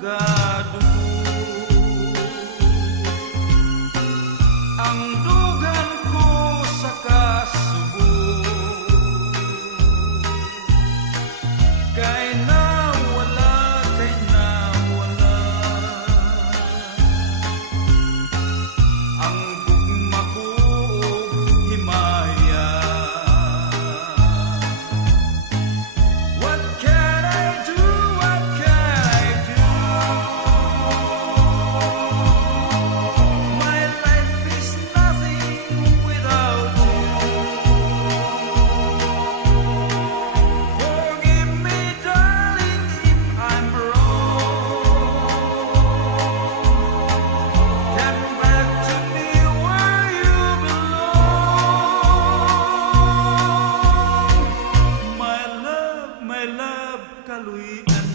nagadugo. Ang dugan ko sa kasubo, kay nawala, ang gugma ko himaya. What can I do? What can I do? My life is nothing without you. Forgive me, darling, if I'm wrong. Get back to me where you belong. My love, kaluian